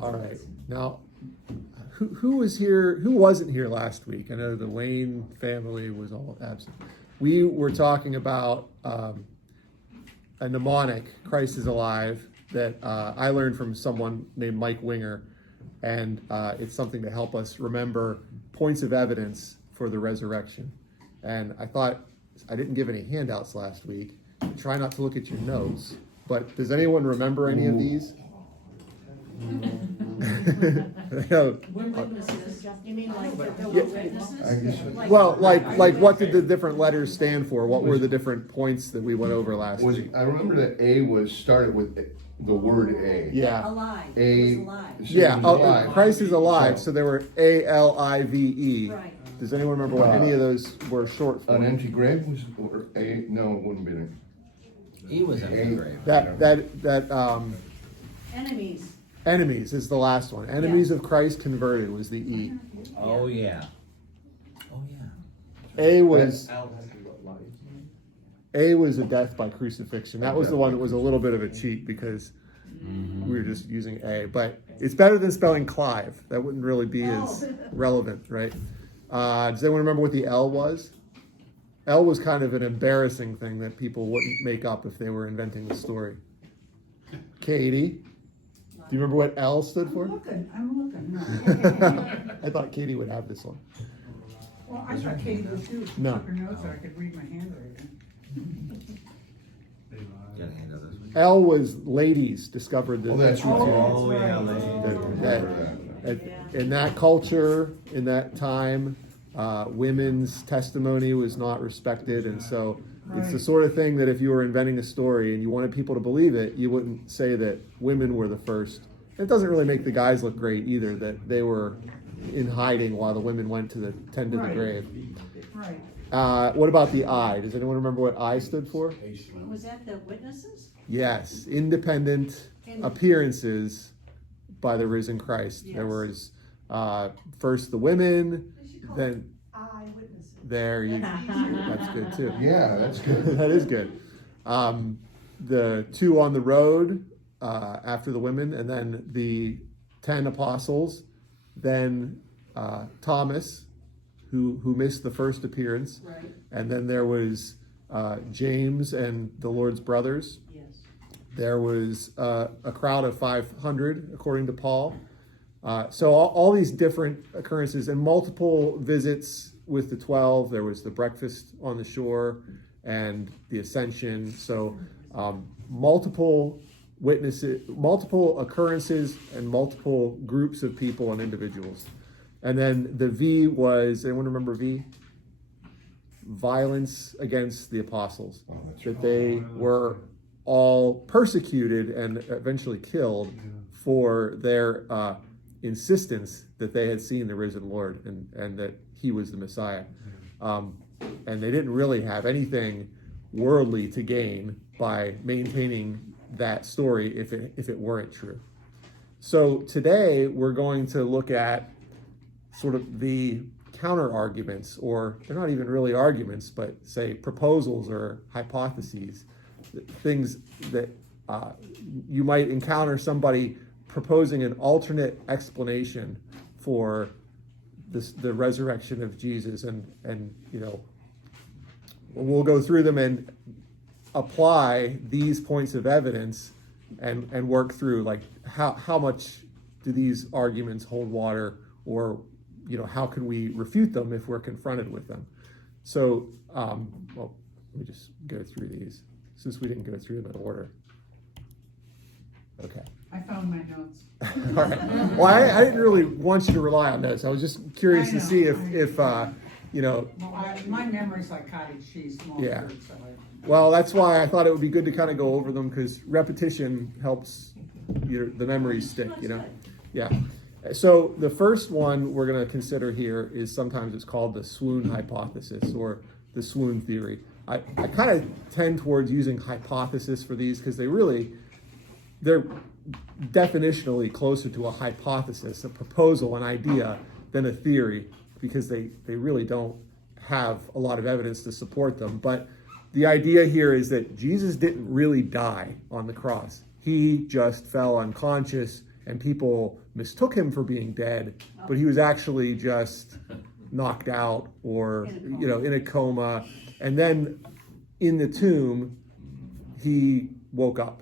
All right. Now, who was here? Who wasn't here last week? I know the Wayne family was all absent. We were talking about a mnemonic, Christ is alive, that I learned from someone named Mike Winger, and it's something to help us remember points of evidence for the resurrection. And I thought I didn't give any handouts last week. Try not to look at your notes. But does anyone remember any of these? Witnesses. You mean like there were witnesses? Well, like what did the different letters stand for? What were the different points that we went over last week? I remember that A was started with the word A. Yeah. Alive. A. It was alive. Yeah. Alive. Christ is alive. So there were ALIVE. Right. Does anyone remember what any of those were short for? An empty grave was or A. No, it wouldn't be an He was empty grave. That Enemies. enemies is the last one. Enemies of Christ converted was the E. Oh yeah. Oh yeah. A was a death by crucifixion. That was the one that was a little bit of a cheat because we were just using A. But it's better than spelling Clive. That wouldn't really be as relevant, right? Does anyone remember what the L was? L was kind of an embarrassing thing that people wouldn't make up if they were inventing the story. Katie, do you remember what L stood for? I'm looking. I thought Katie would have this one. Well, I thought Katie was too. No. Took her notes so I could read my handwriting. Got a hand on this one. L was ladies discovered the Oh, that's right. Oh yeah, in that culture, in that time, women's testimony was not respected, and so it's the sort of thing that if you were inventing a story and you wanted people to believe it, you wouldn't say that women were the first. It doesn't really make the guys look great either, that they were in hiding while the women went to tend to the grave. Right. What about the I? Does anyone remember what I stood for? Was that the witnesses? Yes, independent appearances by the risen Christ. Yes. There was first the women, then Eyewitnesses. there you. That's good too. Yeah, that's good. That is good. The two on the road after the women, and then the 10 apostles, then Thomas, who missed the first appearance, Right. and then there was James and the Lord's brothers. Yes. There was a crowd of 500, according to Paul. So all these different occurrences and multiple visits with the 12. There was the breakfast on the shore and the ascension. So multiple witnesses, multiple occurrences, and multiple groups of people and individuals. And then the V was, anyone remember V? Violence against the apostles. Oh, that's That they were all persecuted and eventually killed for their insistence that they had seen the risen Lord and that he was the Messiah. And they didn't really have anything worldly to gain by maintaining that story if it weren't true. So today we're going to look at sort of the counter arguments, or they're not even really arguments, but say proposals or hypotheses, things that you might encounter somebody proposing an alternate explanation for the resurrection of Jesus, and you know, we'll go through them and apply these points of evidence and work through like how much do these arguments hold water, or you know, how can we refute them if we're confronted with them. So well, let me just go through these since we didn't go through them in order. Okay. I found my notes. All right. Well, I didn't really want you to rely on those. I was just curious to see if you know. Well, my memory's like cottage cheese, small Yeah. bird, so Well, that's why I thought it would be good to kind of go over them, because repetition helps the memories stick. You know. Yeah. So the first one we're going to consider here is sometimes it's called the swoon hypothesis or the swoon theory. I kind of tend towards using hypothesis for these because they're definitionally closer to a hypothesis, a proposal, an idea, than a theory, because they really don't have a lot of evidence to support them. But the idea here is that Jesus didn't really die on the cross. he just fell unconscious and people mistook him for being dead, but he was actually just knocked out or, in a coma. And then in the tomb, he woke up.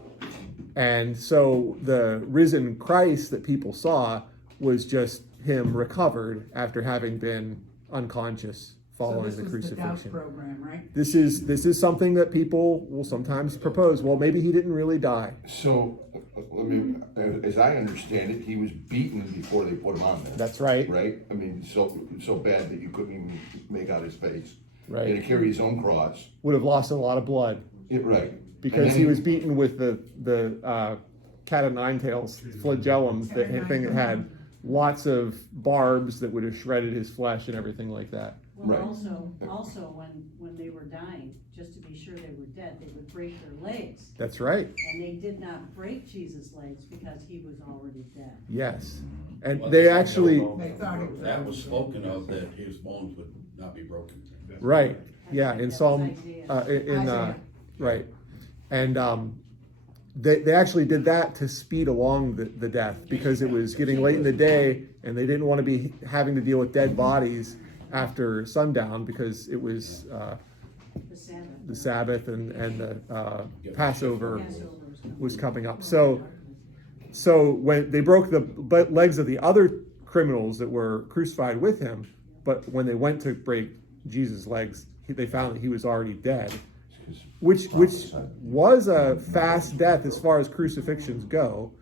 And so the risen Christ that people saw was just him recovered after having been unconscious following the crucifixion. So this was the doubt program, right? This is something that people will sometimes propose. Well, maybe he didn't really die. So, I mean, as I understand it, he was beaten before they put him on there. That's right. Right? I mean, so bad that you couldn't even make out his face. Right. And to carry his own cross. Would have lost a lot of blood. Right. Because he was beaten with the cat of nine tails flagellum, the thing that had lots of barbs that would have shredded his flesh and everything like that. Well, Right. also when they were dying, just to be sure they were dead, they would break their legs. That's right. And they did not break Jesus' legs because he was already dead. Yes. And Well, they there's actually, no- They thought it was. That was spoken of, that his bones would not be broken. right. Yeah, in That was Psalm, Isaiah. right. And they actually did that to speed along the death because it was getting late in the day and they didn't want to be having to deal with dead bodies after sundown because it was the Sabbath and the Passover was coming up. So when they broke the legs of the other criminals that were crucified with him, but when they went to break Jesus' legs, they found that he was already dead, which was a fast death as far as crucifixions go.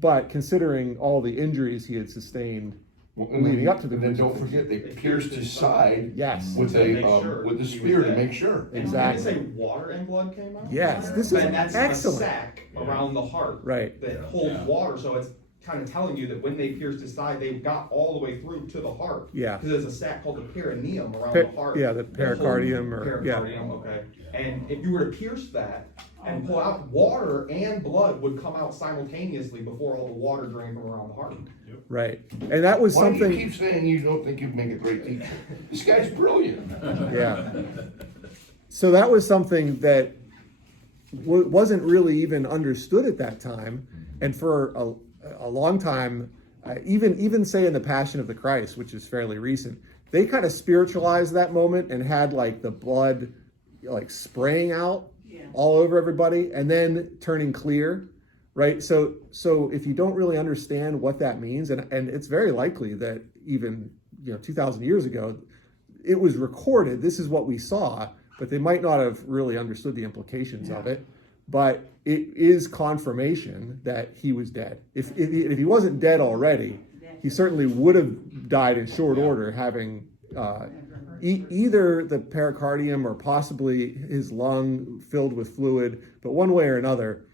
But considering all the injuries he had sustained leading up to the and then don't crucifixion. forget they pierced his side Yes, with To a make sure with the he was spear to dead. make sure. exactly. Did it say water and blood came out? Yes, this is And that's excellent. a sac around the heart Right. that holds water, so it's kind of telling you that when they pierced his side, they got all the way through to the heart. Yeah. Because there's a sac called the perineum around Per- the heart. yeah, the that pericardium holds- or- yeah. pericardium, okay. And if you were to pierce that and pull out, water and blood would come out simultaneously before all the water drained from around the heart. Right. And that was Why do you something, keep saying you don't think you'd make a great teacher? This guy's brilliant. yeah. So that was something that wasn't really even understood at that time. And for a long time, even say in the Passion of the Christ, which is fairly recent, they kind of spiritualized that moment and had like the blood like spraying out all over everybody and then turning clear, right? So if you don't really understand what that means, and it's very likely that even 2,000 years ago, it was recorded, this is what we saw, but they might not have really understood the implications of it. But it is confirmation that he was dead. If he wasn't dead already, he certainly would have died in short order, having either the pericardium or possibly his lung filled with fluid. But one way or another,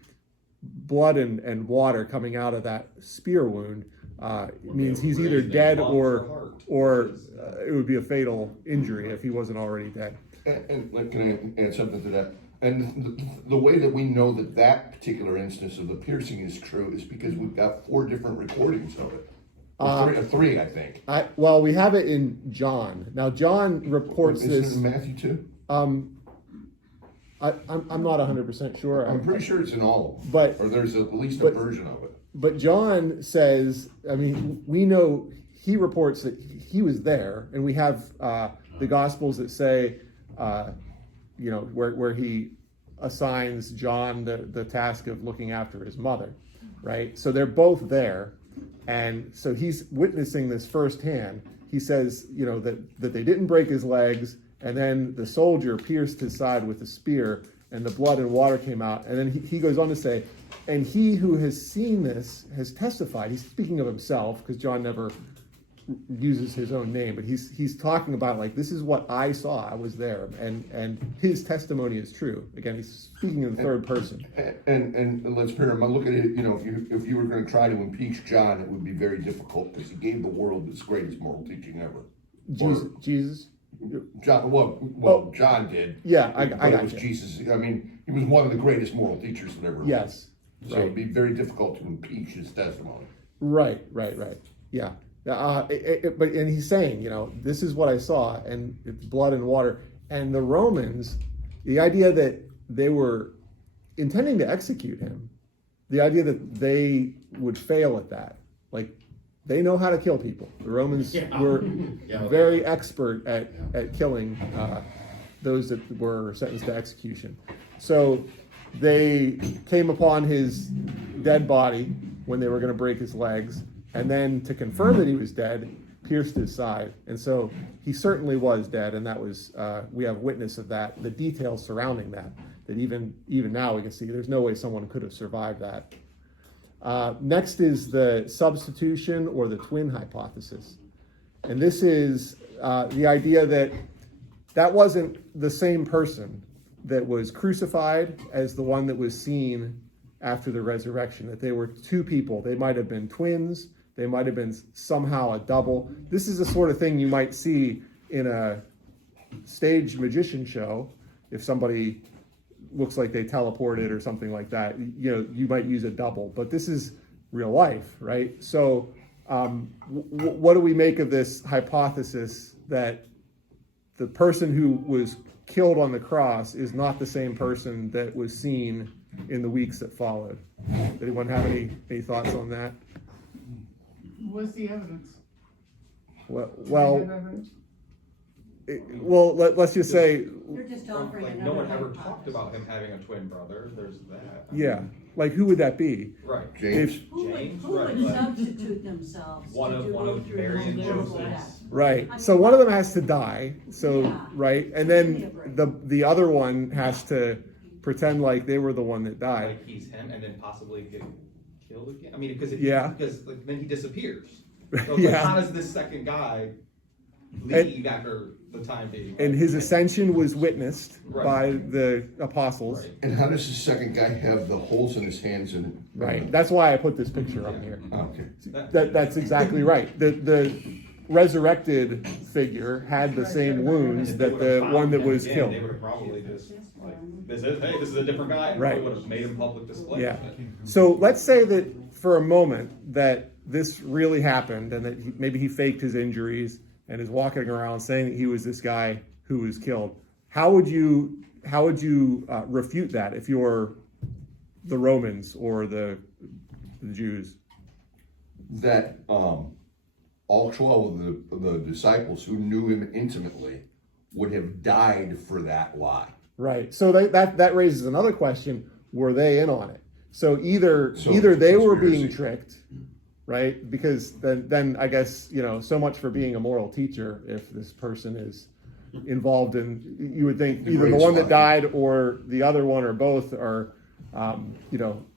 blood and water coming out of that spear wound means he's either dead or it would be a fatal injury if he wasn't already dead. And can I add something to that? And the way that we know that that particular instance of the piercing is true is because we've got 4 different recordings of it. Or three, I think. Well, we have it in John. Now, John reports Is it this. in Matthew too? I'm not 100% sure. I'm pretty sure it's in all of them. But- or there's at least a but- version of it. But John says, I mean, we know he reports that he was there, and we have the Gospels that say, where he assigns John the task of looking after his mother, right? So they're both there, and so he's witnessing this firsthand. He says, that they didn't break his legs, and then the soldier pierced his side with a spear, and the blood and water came out. And then he goes on to say, and he who has seen this has testified. He's speaking of himself, because John never uses his own name, but he's talking about, like, this is what I saw, I was there, and his testimony is true. Again, he's speaking in the third person. And let's pair him. I look at it. If you were going to try to impeach John, it would be very difficult because he gave the world his greatest moral teaching ever. Jesus. John, well, John did. Yeah, I but it got was you. Jesus. I mean, he was one of the greatest moral teachers that ever lived. Yes. So Right. it'd be very difficult to impeach his testimony. Right. Yeah. But he's saying, this is what I saw, and it's blood and water. And the Romans, the idea that they were intending to execute him, the idea that they would fail at that. Like, they know how to kill people. The Romans were very expert at killing those that were sentenced to execution. So they came upon his dead body when they were going to break his legs, and then to confirm that he was dead, pierced his side. And so he certainly was dead, and that was, we have witness of that, the details surrounding that even now we can see there's no way someone could have survived that. Next is the substitution or the twin hypothesis. And this is the idea that wasn't the same person that was crucified as the one that was seen after the resurrection, that they were two people. They might have been twins. They might have been somehow a double. This is the sort of thing you might see in a stage magician show. If somebody looks like they teleported or something like that, you might use a double, but this is real life, right? So what do we make of this hypothesis that the person who was killed on the cross is not the same person that was seen in the weeks that followed? Anyone have any thoughts on that? What's the evidence? Well, let's just say, You're just offering Like, another no one ever hypothesis. talked about him having a twin brother, there's that. yeah, like who would that be? Right. James, Who would, James, who would right, but- substitute themselves One to of go through Mary and the whole Joseph's. death? Right. So one of them has to die. So Yeah. right, and then the other one has to pretend like they were the one that died. Like he's him and then possibly get killed again. I mean, because like, then he disappears. So it's Yeah. like, how does this second guy leave after the time being? And his ascension was witnessed Right. by the apostles. Right. and how does the second guy have the holes in his hands and? Right. That's why I put this picture up here. Okay. That's exactly right. The resurrected figure had the same wounds If they that would've the found one that him was again, killed. They would have probably just like, this is a different guy. And Right. would have made him public display. Yeah. So let's say that for a moment that this really happened and that maybe he faked his injuries and is walking around saying that he was this guy who was killed. How would you refute that if you're the Romans or the Jews? That all 12 of the disciples who knew him intimately would have died for that lie. Right. So that raises another question: were they in on it? So either So they were conspiracy. being tricked, right? Because then I guess so much for being a moral teacher. If this person is involved in, you would think The either the great one that spy. died or the other one or both are,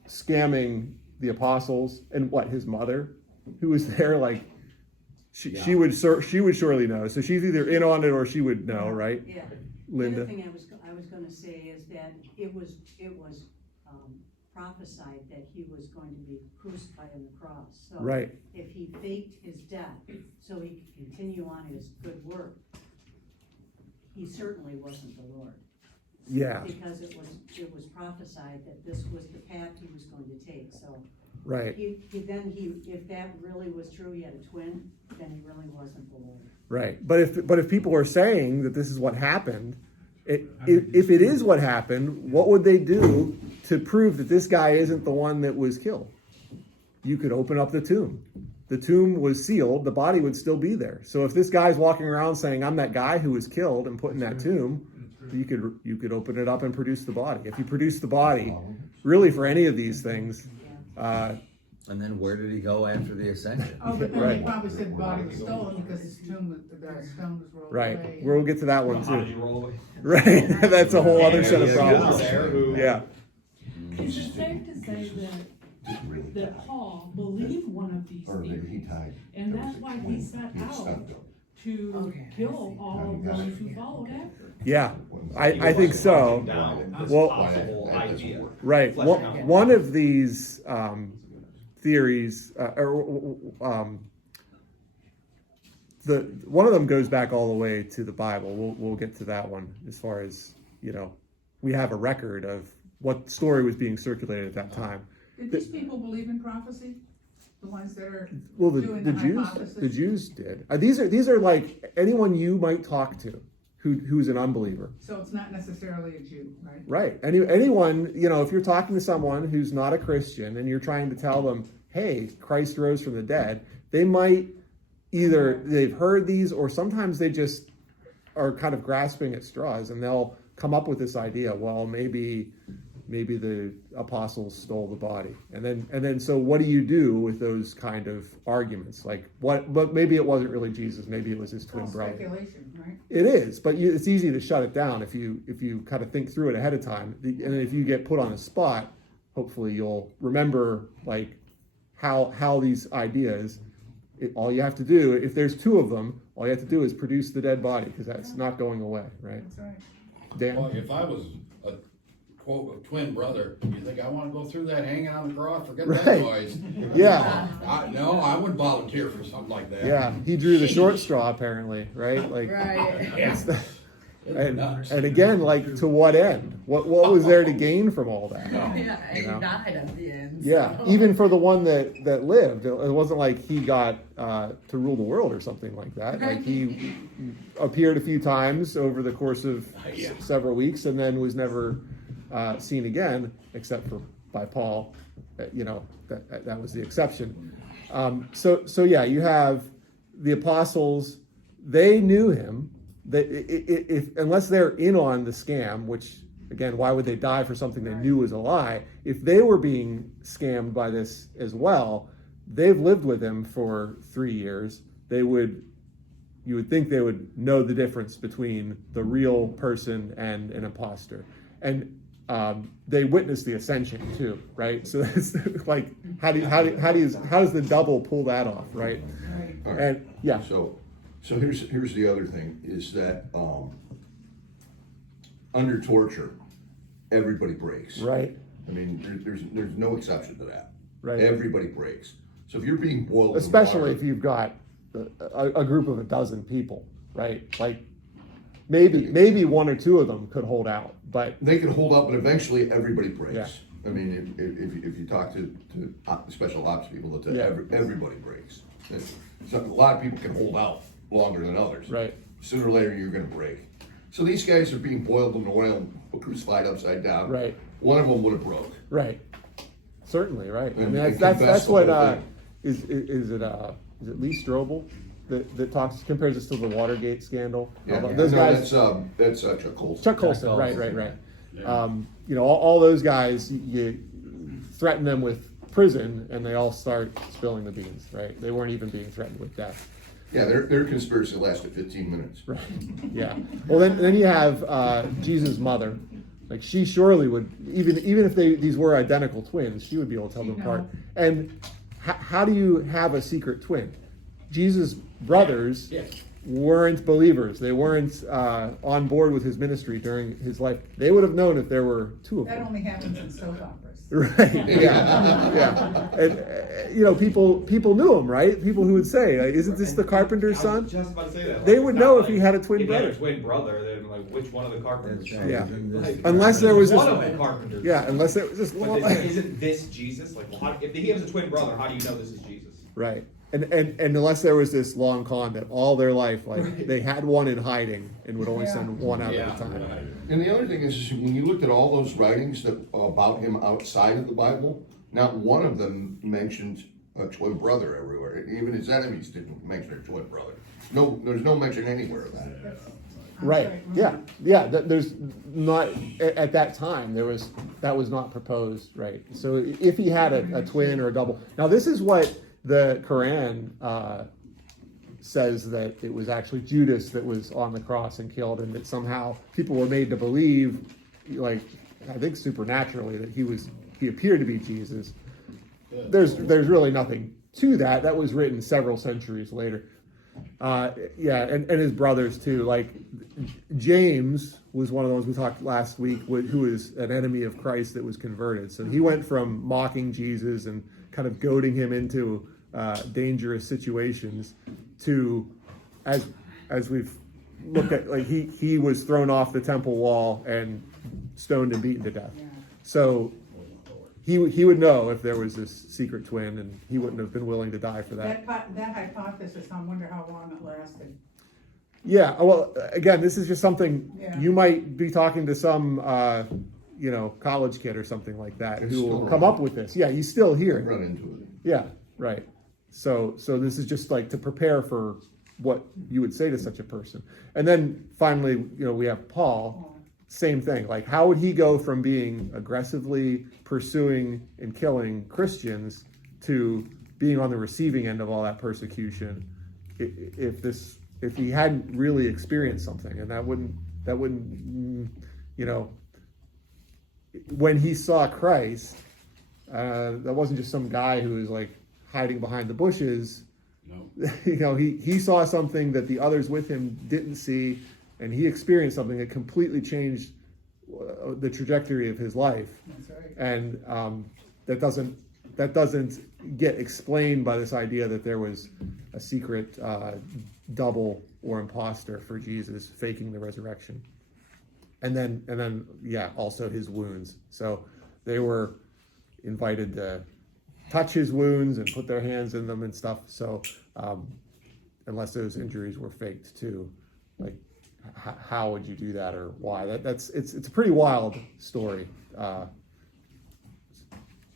scamming the apostles and his mother, who was there, like she would surely know. So she's either in on it or she would know, right? Yeah. Linda. The other thing I was gonna say is that it was prophesied that he was going to be crucified on the cross. So Right. if he faked his death so he could continue on his good work, he certainly wasn't the Lord. Yeah. Because it was prophesied that this was the path he was going to take. So Right. if that really was true, he had a twin, then he really wasn't the Lord. Right. But if people are saying that this is what happened, if it is what happened, what would they do to prove that this guy isn't the one that was killed? You could open up the tomb. The tomb was sealed. The body would still be there. So if this guy's walking around saying, "I'm that guy who was killed," and put in that tomb, you could open it up and produce the body. If you produce the body, really for any of these things, And then where did he go after the ascension? Oh, but then Right. they probably said the body was stolen because his tomb, the stone was rolled right. away. We'll get to that one How did too. you roll away? Right. That's a whole other set of Yeah, yeah, problems. There, who- Yeah. Is it safe to say Didn't really die. that Paul believed one of these Or maybe he things? died. And There that's was a why he twin. set He was out stuck, though. to Okay, I kill see. all of those who followed after. Yeah. He I think was so. hunting down this Well- possible That doesn't idea. work. Right. Fleshing out. One of these theories, one of them goes back all the way to the Bible. We'll get to that one as far as we have a record of what story was being circulated at that time. Did these people believe in prophecy? The ones that are Well, doing the hypothesis? the Jews did. These are like anyone you might talk to who's an unbeliever. So it's not necessarily a Jew, right? Right. Anyone, if you're talking to someone who's not a Christian and you're trying to tell them, hey, Christ rose from the dead, they might either they've heard these, or sometimes they just are kind of grasping at straws, and they'll come up with this idea, well, maybe the apostles stole the body. And then so what do you do with those kind of arguments? Like, but maybe it wasn't really Jesus, maybe it was his twin All brother. speculation, right? It is, but it's easy to shut it down if you kind of think through it ahead of time. And if you get put on the spot, hopefully you'll remember like how these ideas. All you have to do, if there's two of them, all you have to do is produce the dead body, because that's not going away, right? That's right. Well, Dan? if I was a quote a twin brother, you think I want to go through that hanging on the cross? Forget that Right. noise. Yeah, No, I wouldn't volunteer for something like that. yeah. He drew the short straw, apparently, right? Like, Right. Yeah. and Nuts. again, like, to what end? What was there to gain from all that? Yeah, You and know? he died at the end. Yeah, so. even for the one that lived, it wasn't like he got to rule the world or something like that. Like, he appeared a few times over the course of Yeah. several weeks, and then was never seen again, except for by Paul. That was the exception. So yeah, you have the apostles. They knew him. If unless they're in on the scam, which again, why would they die for something they knew was a lie? If they were being scammed by this as well, they've lived with him for 3 years. You would think they would know the difference between the real person and an imposter. And they witnessed the ascension too, right? So that's like, how does the double pull that off, right? Right. All right. And yeah, So here's the other thing, is that under torture, everybody breaks. right, I mean, there's no exception to that. right. Everybody breaks. So if you're being boiled, Especially in if you've got a group of a dozen people, right? Like maybe one or two of them could hold out, but they can hold up, but eventually everybody breaks. Yeah. I mean, if you talk to special ops people, they'll tell you Yeah. everybody breaks. So a lot of people can hold out longer than others. right, Sooner or later, you're going to break. So these guys are being boiled in oil, crucified upside down. right, One of them would have broke. right. Certainly, right. I mean, And that's confess the what whole thing. is it Lee Strobel that compares us to the Watergate scandal? Yeah, Those no, guys. that's Chuck Colson. Chuck Colson, Chuck right. Colson. All those guys, you threaten them with prison, and they all start spilling the beans, right? They weren't even being threatened with death. Yeah, their conspiracy lasted 15 minutes. Right. Yeah. Well, then you have Jesus' mother. Like, she surely would, even if these were identical twins, she would be able to tell them apart. And how do you have a secret twin? Jesus' brothers Yeah. weren't believers. They weren't on board with his ministry during his life. They would have known if there were two of That them. only happens in soap operas. Right. Yeah. And people knew him, right? People who would say, like, "Isn't this the carpenter's I son?" was just about to say that. They Like, would it's know not if he had a twin if he had brother. a twin brother, then like which one of the carpenters? That's right. Yeah. Isn't this- Unless there was one this- of the carpenters. Yeah, unless it was just But isn't this Jesus? Like, if he has a twin brother, how do you know this is Jesus? right. And unless there was this long con that all their life, like, they had one in hiding and would only send one out Yeah. at a time. Right. And the other thing is when you looked at all those writings about him outside of the Bible, not one of them mentioned a twin brother everywhere. Even his enemies didn't mention a twin brother. No, there's no mention anywhere of that. Right. Yeah. There's not at that time that was not proposed. Right. So if he had a twin or a double, now this is what the Quran says, that it was actually Judas that was on the cross and killed, and that somehow people were made to believe, like, I think supernaturally, that he appeared to be Jesus. There's really nothing to that. That was written several centuries later. And his brothers too. Like, James was one of the ones we talked last week, who was an enemy of Christ that was converted. So he went from mocking Jesus and kind of goading him into dangerous situations to, as we've looked at, like, he was thrown off the temple wall and stoned and beaten to death. So he would know if there was this secret twin, and he wouldn't have been willing to die for that. That hypothesis, I wonder how long it lasted. Yeah, well, again, this is just something Yeah. you might be talking to some, college kid or something like that It's who will still come wrong. up with this. Yeah, you still hear it. Run into it. Yeah, right. So this is just like to prepare for what you would say to such a person. And then finally, we have Paul, same thing. Like, how would he go from being aggressively pursuing and killing Christians to being on the receiving end of all that persecution if he hadn't really experienced something? And that wouldn't when he saw Christ, that wasn't just some guy who was like hiding behind the bushes. No. He saw something that the others with him didn't see, and he experienced something that completely changed the trajectory of his life. That's right. And that doesn't get explained by this idea that there was a secret double or imposter for Jesus faking the resurrection. And then also his wounds. So they were invited to touch his wounds and put their hands in them and stuff. So unless those injuries were faked too, like how would you do that, or why? It's a pretty wild story.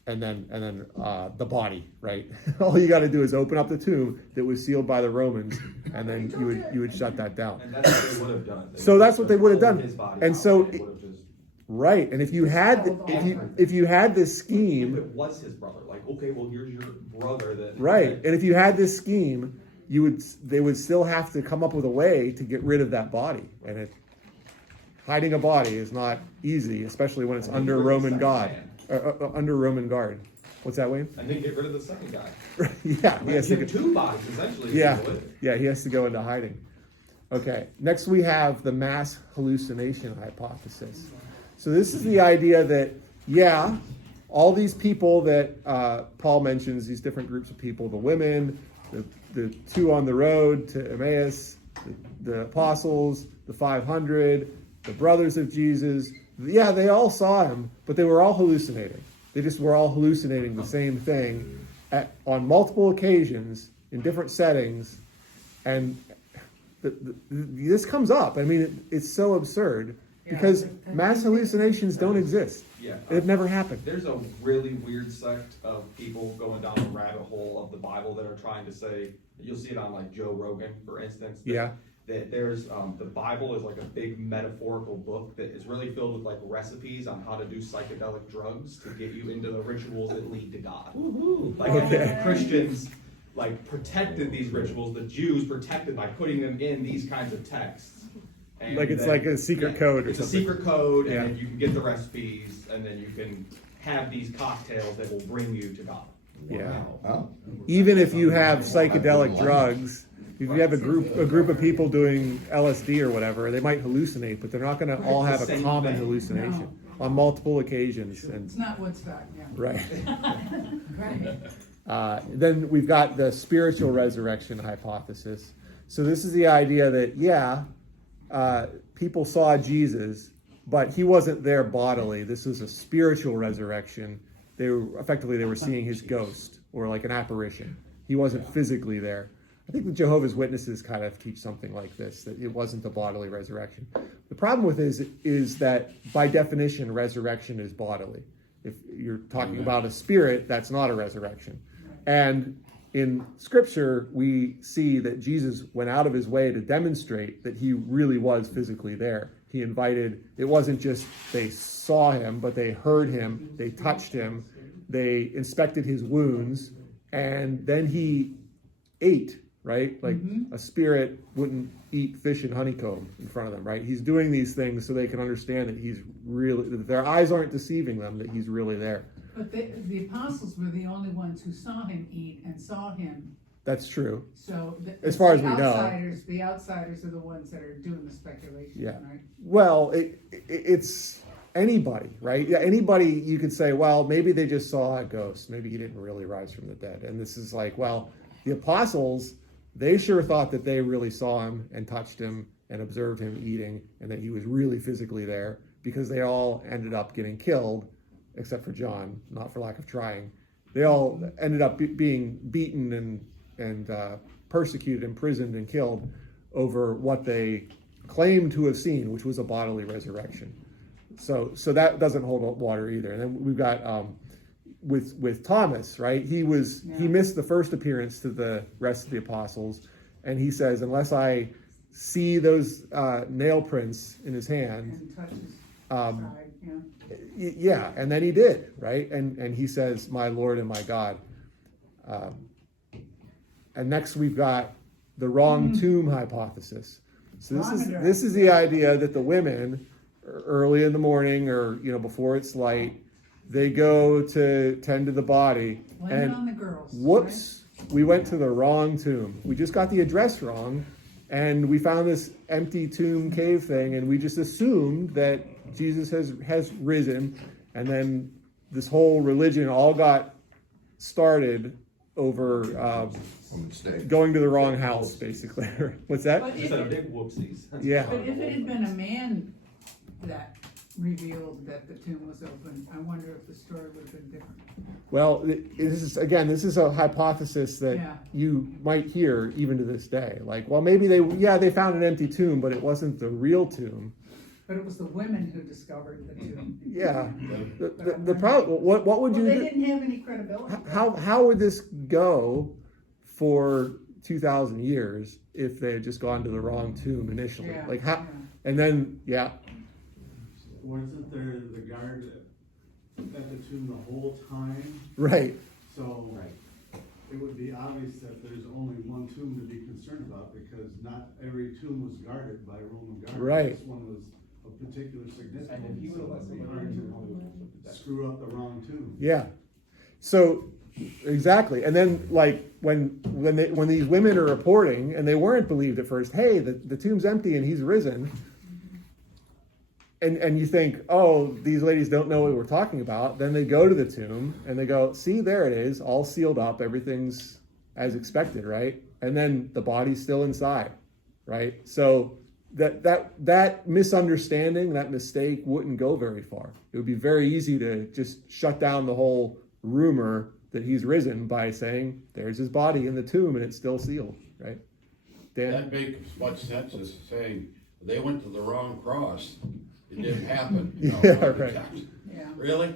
And then the body, right? All you got to do is open up the tomb that was sealed by the Romans, and then you would shut that down. And that's what they would have done. So that's what they would have done. His body And out, so they would have just- right, and if you had this If scheme, it was his brother, like, okay, well, here's your brother that. right, and if you had this scheme, they would still have to come up with a way to get rid of that body, and hiding a body is not easy, especially when it's And then under get rid of the Roman second under Roman guard. What's that, Wayne? And then get rid of the second guy. Yeah, he has You to. have two bodies, essentially. Yeah, is what it is. yeah, he has to go into hiding. Okay, next we have the mass hallucination hypothesis. So this is the idea that, all these people that Paul mentions, these different groups of people, the women, the two on the road to Emmaus, the apostles, the 500, the brothers of Jesus, they all saw him, but they were all hallucinating. They just were all hallucinating the same thing on multiple occasions in different settings. And this comes up. I mean, it's so absurd because mass hallucinations don't exist. Yeah. It never happened. There's a really weird sect of people going down the rabbit hole of the Bible that are trying to say, you'll see it on like Joe Rogan, for instance. That there's the Bible is like a big metaphorical book that is really filled with like recipes on how to do psychedelic drugs to get you into the rituals that lead to God. Like the Christians like protected these rituals, the Jews protected by putting them in these kinds of texts. And Like it's like a secret code or it's something. a secret code, and Yeah. then you can get the recipes, and then you can have these cocktails that will bring you to God. Yeah. Oh. Even if you have psychedelic drugs, if you have a group of people doing LSD or whatever, they might hallucinate, but they're not going to all have a Same common thing. hallucination on multiple occasions. And It's not Woodstock, yeah. right. Right. Then we've got the spiritual resurrection hypothesis. So this is the idea that people saw Jesus, but he wasn't there bodily. This was a spiritual resurrection. They were seeing his ghost or like an apparition. He wasn't physically there. I think the Jehovah's Witnesses kind of teach something like this, that it wasn't a bodily resurrection. The problem with it is that by definition, resurrection is bodily. If you're talking about a spirit, that's not a resurrection. And in Scripture, we see that Jesus went out of his way to demonstrate that he really was physically there. He invited, it wasn't just they saw him, but they heard him, they touched him, they inspected his wounds, and then he ate, right? Like a spirit wouldn't eat fish and honeycomb in front of them, right? He's doing these things so they can understand that he's really, that their eyes aren't deceiving them, that he's really there. But the apostles were the only ones who saw him eat and saw him. That's true. So As far as the we know. the outsiders are the ones that are doing the speculation, Yeah. right? Well, it's anybody, right? Yeah, anybody you could say, well, maybe they just saw a ghost. Maybe he didn't really rise from the dead. And this is like, well, the apostles, they sure thought that they really saw him and touched him and observed him eating and that he was really physically there, because they all ended up getting killed, except for John, not for lack of trying. They all ended up being beaten and persecuted, imprisoned, and killed over what they claimed to have seen, which was a bodily resurrection. So that doesn't hold water either. And then we've got with Thomas, right? He missed the first appearance to the rest of the apostles, and he says, unless I see those nail prints in his hand, And touches side, yeah, and then he did, right? And he says, my Lord and my God. And next we've got the wrong tomb hypothesis. So this is the idea that the women early in the morning, or before it's light, they go to tend to the body, blame and it on the girls. whoops, we went to the wrong tomb. We just got the address wrong, and we found this empty tomb cave thing, and we just assumed that Jesus has risen, and then this whole religion all got started over going to the wrong house, basically. What's that? But Just had a big whoopsies. Yeah. But if it had been a man that revealed that the tomb was open, I wonder if the story would have been different. Well, this is a hypothesis that you might hear even to this day. Like, well, maybe they found an empty tomb, but it wasn't the real tomb. But it was the women who discovered the tomb. Yeah. The problem. What would you? They didn't have any credibility. How would this go for 2,000 years if they had just gone to the wrong tomb initially? Yeah, Like how? And then Wasn't there the guard at the tomb the whole time? right. So it would be obvious that there's only one tomb to be concerned about, because not every tomb was guarded by a Roman guard. Right. This one was of particular significance. And then he So would have it'd be hard to screw up the wrong tomb. Yeah. So exactly. And then like when these women are reporting, and they weren't believed at first, hey, the tomb's empty and he's risen. And you think, oh, these ladies don't know what we're talking about. Then they go to the tomb and they go, see, there it is, all sealed up. Everything's as expected, right? And then the body's still inside, right? So that misunderstanding, that mistake wouldn't go very far. It would be very easy to just shut down the whole rumor that he's risen by saying, there's his body in the tomb and it's still sealed, right? Dan? That makes much sense as saying they went to the wrong cross. It didn't happen. Yeah, right. Yeah. Really?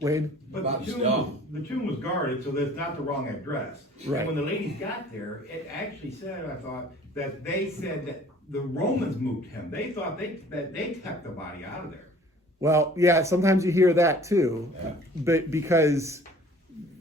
Wade? But Bob's the dumb. tomb was guarded, so that's not the wrong address. Right. And when the ladies got there, it actually said, I thought, that they said that the Romans moved him. They thought that they kept the body out of there. Well, yeah, sometimes you hear that too, but because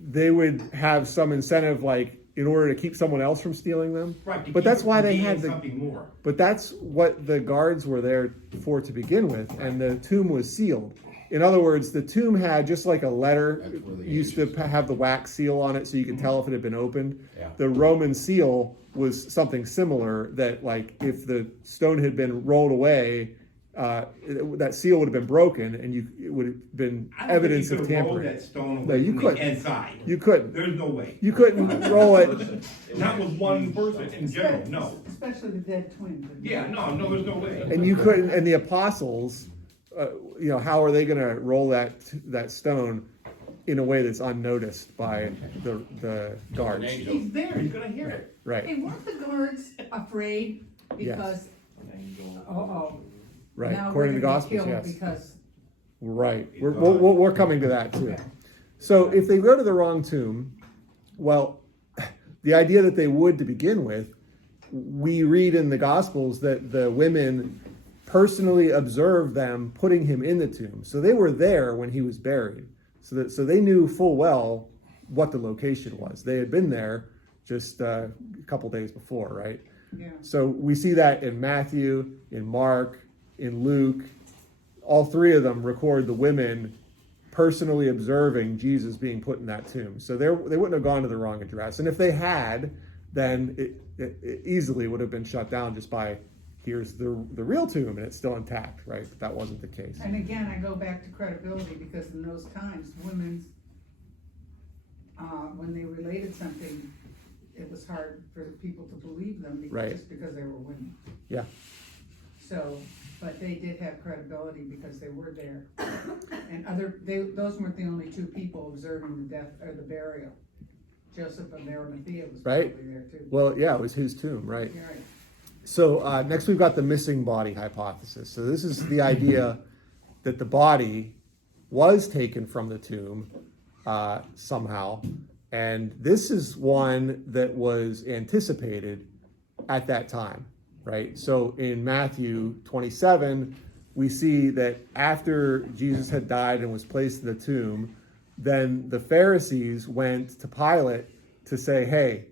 they would have some incentive, like in order to keep someone else from stealing them. Right. But that's why they had something more. But that's what the guards were there for to begin with, and the tomb was sealed. In other words, the tomb had, just like a letter used to have the wax seal on it so you could tell if it had been opened. Yeah. The Roman seal was something similar, that like if the stone had been rolled away, that seal would have been broken, and it would have been evidence of tampering. That stone No, you from couldn't. the inside. You couldn't. There's no way. You couldn't roll it. Not with one person in general. No. Especially the dead twin. Yeah. No. There's no way. And you couldn't. And the apostles, how are they going to roll that stone in a way that's unnoticed by the guards? He's there. He's gonna hear it. Right. Hey, weren't the guards afraid because, Right. now According to the we're gonna be Gospels, killed yes. because, Right. We're coming to that too. Okay. So if they go to the wrong tomb, well, the idea that they would to begin with, we read in the Gospels that the women personally observed them putting him in the tomb. So they were there when he was buried. So they knew full well what the location was. They had been there just a couple days before, right? yeah. So we see that in Matthew, in Mark, in Luke. All three of them record the women personally observing Jesus being put in that tomb. So they wouldn't have gone to the wrong address. And if they had, then it easily would have been shut down just by, here's the real tomb and it's still intact, right? But that wasn't the case. And again, I go back to credibility, because in those times, women's, when they related something, it was hard for people to believe them just because they were women. Yeah. So, but they did have credibility because they were there. And those weren't the only two people observing the death or the burial. Joseph of Arimathea was Right. probably there too. Well, yeah, it was his tomb, right? You're right. So next we've got the missing body hypothesis. So this is the idea that the body was taken from the tomb somehow. And this is one that was anticipated at that time, right? So in Matthew 27, we see that after Jesus had died and was placed in the tomb, then the Pharisees went to Pilate to say, hey,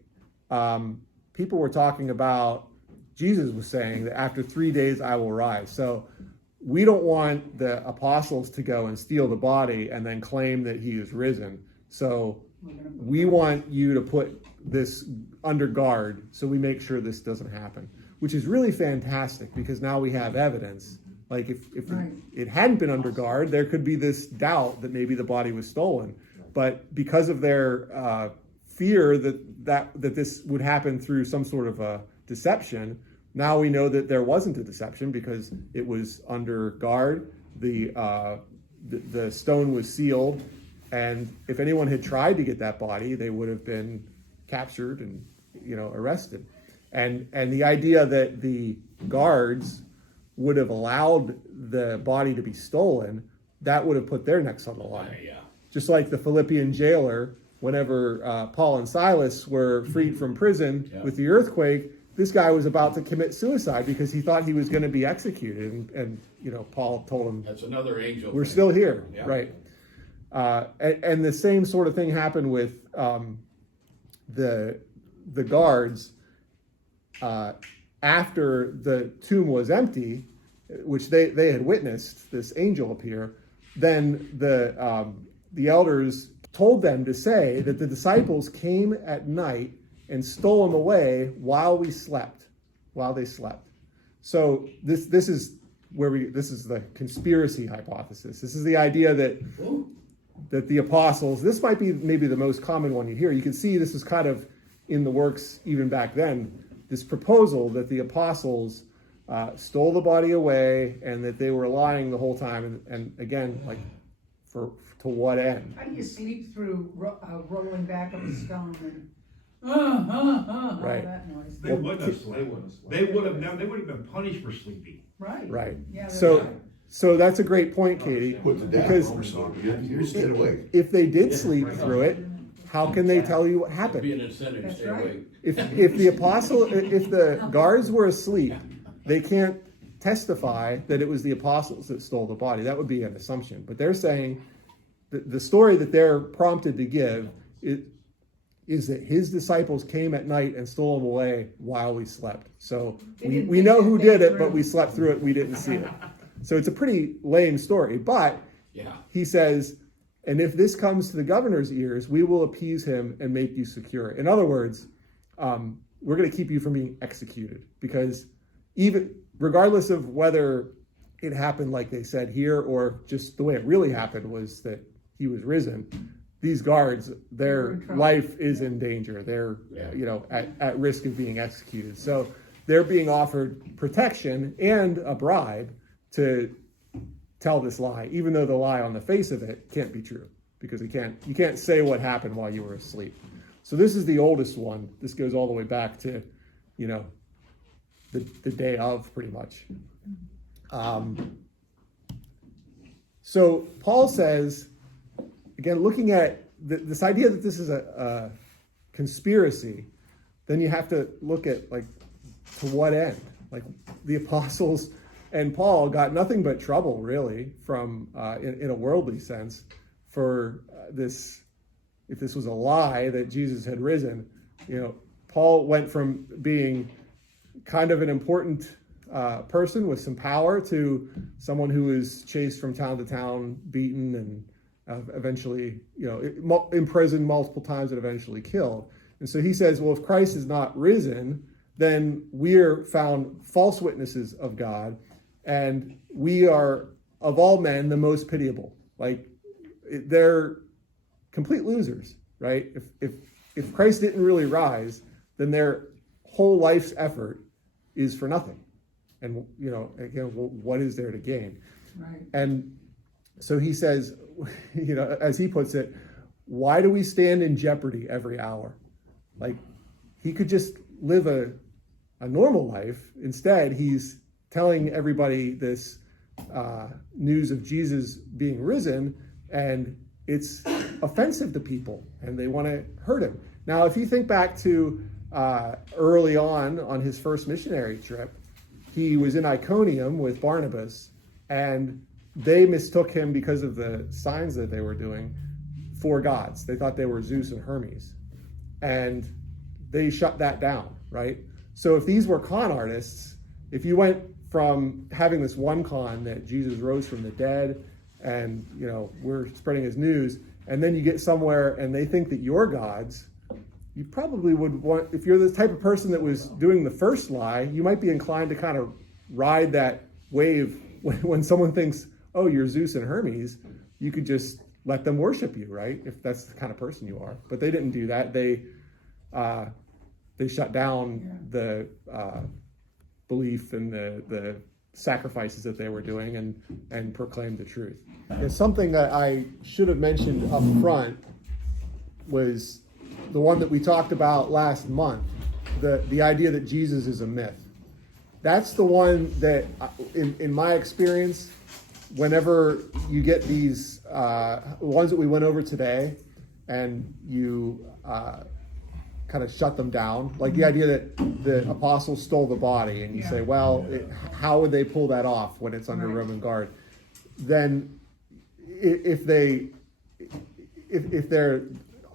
people were talking about, Jesus was saying that after 3 days I will rise. So we don't want the apostles to go and steal the body and then claim that he is risen. So we want you to put this under guard so we make sure this doesn't happen, which is really fantastic because now we have evidence. Like if it hadn't been under guard, there could be this doubt that maybe the body was stolen. But because of their fear that this would happen through some sort of a deception, now we know that there wasn't a deception because it was under guard. The stone was sealed, and if anyone had tried to get that body, they would have been captured and arrested. And the idea that the guards would have allowed the body to be stolen, that would have put their necks on the line. Yeah. Just like the Philippian jailer, whenever Paul and Silas were freed from prison with the earthquake, this guy was about to commit suicide because he thought he was going to be executed. And Paul told him, That's another angel. we're thing. still here, Yeah. right? And the same sort of thing happened with the guards after the tomb was empty, which they had witnessed this angel appear. Then the elders told them to say that the disciples came at night and stole him away while they slept. So this is this is the conspiracy hypothesis. This is the idea that the apostles, this might be maybe the most common one you hear. You can see this is kind of in the works even back then, this proposal that the apostles stole the body away and that they were lying the whole time. And again, like to what end? How do you sleep through rolling back of a stone and all Right. that noise? They wouldn't have slept. They would have been punished for sleeping. Right. Right. Yeah, that's So right. so that's a great point, Katie. Put to death, Because also. You're still awake. if they did sleep through it, how can they tell you what happened? Be an incentive to That's stay right. awake. If the guards were asleep, they can't testify that it was the apostles that stole the body. That would be an assumption. But they're saying that the story that they're prompted to give is that his disciples came at night and stole him away while we slept. So They we didn't know think who that did they it, but threw. we slept through it. We didn't see it. So it's a pretty lame story. But Yeah. he says, and if this comes to the governor's ears, we will appease him and make you secure. In other words, we're going to keep you from being executed, because even regardless of whether it happened like they said here or just the way it really happened was that he was risen, these guards, their life is in danger. They're at risk of being executed. So they're being offered protection and a bribe to tell this lie, even though the lie on the face of it can't be true, because you can't say what happened while you were asleep. So this is the oldest one. This goes all the way back to, the day of, pretty much. So Paul says, again, looking at this idea that this is a conspiracy, then you have to look at, like, to what end? Like, the apostles and Paul got nothing but trouble, really, from in a worldly sense, for this. If this was a lie that Jesus had risen, Paul went from being kind of an important person with some power to someone who was chased from town to town, beaten, and eventually, imprisoned multiple times and eventually killed. And so he says, well, if Christ is not risen, then we're found false witnesses of God, and we are, of all men, the most pitiable. Like, they're complete losers, right? If Christ didn't really rise, then their whole life's effort is for nothing. And, again, what is there to gain? Right. And so he says, as he puts it, why do we stand in jeopardy every hour? Like, he could just live a a normal life. Instead, he's telling everybody this news of Jesus being risen, and it's offensive to people, and they want to hurt him. Now, if you think back to early on his first missionary trip, he was in Iconium with Barnabas, and they mistook him because of the signs that they were doing for gods. They thought they were Zeus and Hermes, and they shut that down, right? So if these were con artists, if you went from having this one con that Jesus rose from the dead and, you know, we're spreading his news, and then you get somewhere and they think that you're gods, you probably would want, if you're the type of person that was doing the first lie, you might be inclined to kind of ride that wave when someone thinks, oh, you're Zeus and Hermes, you could just let them worship you, right? If that's the kind of person you are. But they didn't do that. They shut down the belief and the sacrifices that they were doing and proclaimed the truth. And something that I should have mentioned up front was the one that we talked about last month, the idea that Jesus is a myth. That's the one that, in my experience, whenever you get these ones that we went over today, and you kind of shut them down, like the idea that the apostles stole the body, and you say, well, how would they pull that off when it's under Roman guard? Then, if their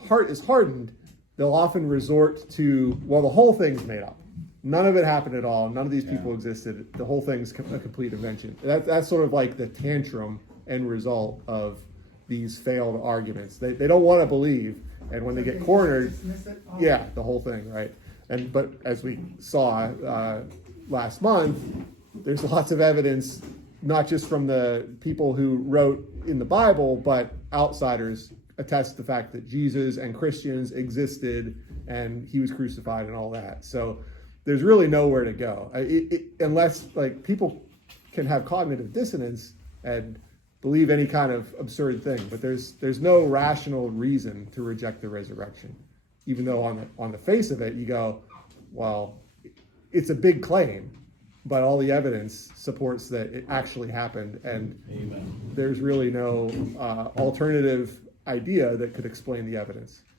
heart is hardened, they'll often resort to, well, the whole thing's made up. None of it happened at all. None of these people existed. The whole thing's a complete invention. That's sort of like the tantrum end result of these failed arguments. They don't want to believe, and when they get cornered, the whole thing, right? But as we saw last month, there's lots of evidence, not just from the people who wrote in the Bible, but outsiders attest to the fact that Jesus and Christians existed, and he was crucified and all that. So there's really nowhere to go, unless like people can have cognitive dissonance and believe any kind of absurd thing. But there's no rational reason to reject the resurrection, even though on the face of it you go, well, it's a big claim, but all the evidence supports that it actually happened, and there's really no alternative idea that could explain the evidence.